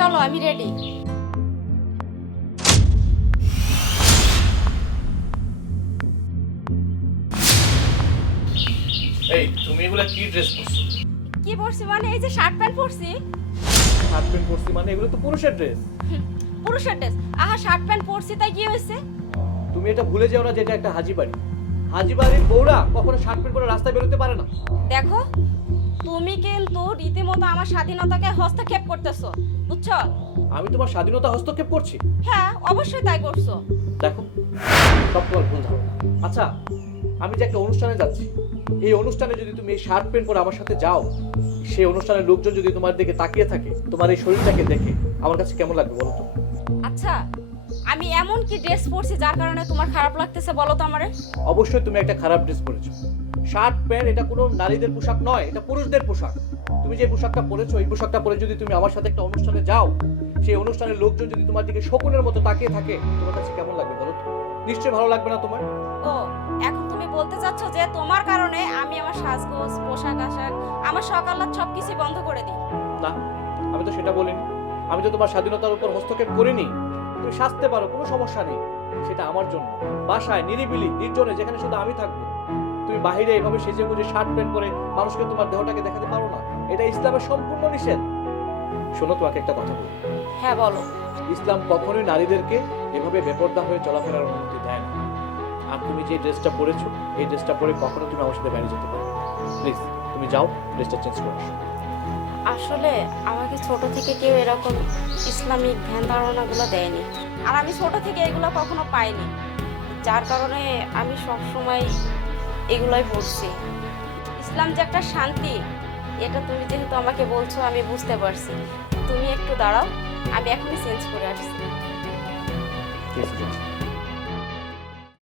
চলো আমি রেডি। এই তুমি এগুলা কি ড্রেস পরছো? কি পরছি মানে এই যে শার্ট প্যান্ট পরছি। শার্ট প্যান্ট পরছি মানে এগুলো তো পুরুষের ড্রেস। পুরুষের ড্রেস? আহা শার্ট প্যান্ট পরছি তাই কি হয়েছে? তুমি এটা ভুলে যাও না যে এটা একটা হাজি বাড়ি। হাজি বাড়ির বউরা কখনো শার্ট প্যান্ট পরে রাস্তায় বেরোতে পারে না। দেখো তুমি কিন্তু রীতিমতো আমার স্বাধীনতাকে হস্তক্ষেপ করতেছো, বুঝছো? আমি তোমার স্বাধীনতা হস্তক্ষেপ করছি? হ্যাঁ অবশ্যই তাই করছো। দেখো সব তোমার ভুল ধারণা। আচ্ছা আমি যে একটা অনুষ্ঠানে যাচ্ছি, এই অনুষ্ঠানে যদি তুমি এই শার্ট প্যান্ট পরে আমার সাথে যাও, সেই অনুষ্ঠানের লোকজন যদি তোমার দিকে তাকিয়ে থাকে, তোমার এই শরীরটাকে দেখে আমার কাছে কেমন লাগবে বলো তো? আচ্ছা আমি এমন কি ড্রেস পরছি যার কারণে তোমার খারাপ লাগতেছে বলো তো আমারে? অবশ্যই তুমি একটা খারাপ ড্রেস পরেছো। শার্ট প্যান্ট এটা কোনো নারীদের পোশাক নয়, এটা পুরুষদের পোশাক। তুমি যে পোশাকটা পরেছো, এই পোশাকটা পরে যদি তুমি আমার সাথে একটা অনুষ্ঠানে যাও, সেই অনুষ্ঠানের লোকজন যদি তোমার দিকে শকুনের মতো তাকিয়ে থাকে, তোমার কাছে কেমন লাগবে বলো তো? নিশ্চয়ই ভালো লাগবে না তোমার। ও এখন তুমি বলতে চাচ্ছ যে তোমার কারণে আমি আমার সাজগোজ পোশাক আশাক আমার শখ আহ্লাদ সবকিছু বন্ধ করে দিই? না, আমি তো সেটা বলিনি। আমি তো তোমার স্বাধীনতার উপর হস্তক্ষেপ করিনি। তুমি সাজতে পারো, কোনো সমস্যা নেই, সেটা আমার জন্য। বাসায় নিরিবিলি নির্জনে যেখানে শুধু আমি থাকবো। তুমি বাইরে এভাবে সেজে গুজে শার্ট প্যান্ট পরে মানুষকে তোমার দেহটাকে দেখাতে পারো না, এটা ইসলামের সম্পূর্ণ নিষেধ। শোনো, তোমাকে একটা কথা বলি। হ্যাঁ বলো। ইসলাম কখনোই নারীদেরকে এভাবে বেপরদা হয়ে চলাফেরার অনুমতি দেয় না। আর তুমি যে ড্রেসটা পরেছো, এই ড্রেসটা পরে কখনো তুমি আমার সাথে বাইরে যেতে পারো। প্লিজ তুমি যাও, ড্রেসটা চেঞ্জ করে আসো। আসলে আমাকে ছোট থেকে কেউ এরকম ইসলামিক ধ্যান ধারণাগুলো দেয়নি, আর আমি ছোট থেকে এগুলো কখনো পাইনি, যার কারণে আমি সব সময় এগুলাই পড়ছি। ইসলাম যে একটা শান্তি, এটা তুমি যেহেতু আমাকে বলছো আমি বুঝতে পারছি। তুমি একটু দাঁড়াও, আমি এখনই চেঞ্জ করে আসছি। ঠিক আছে, যাচ্ছি।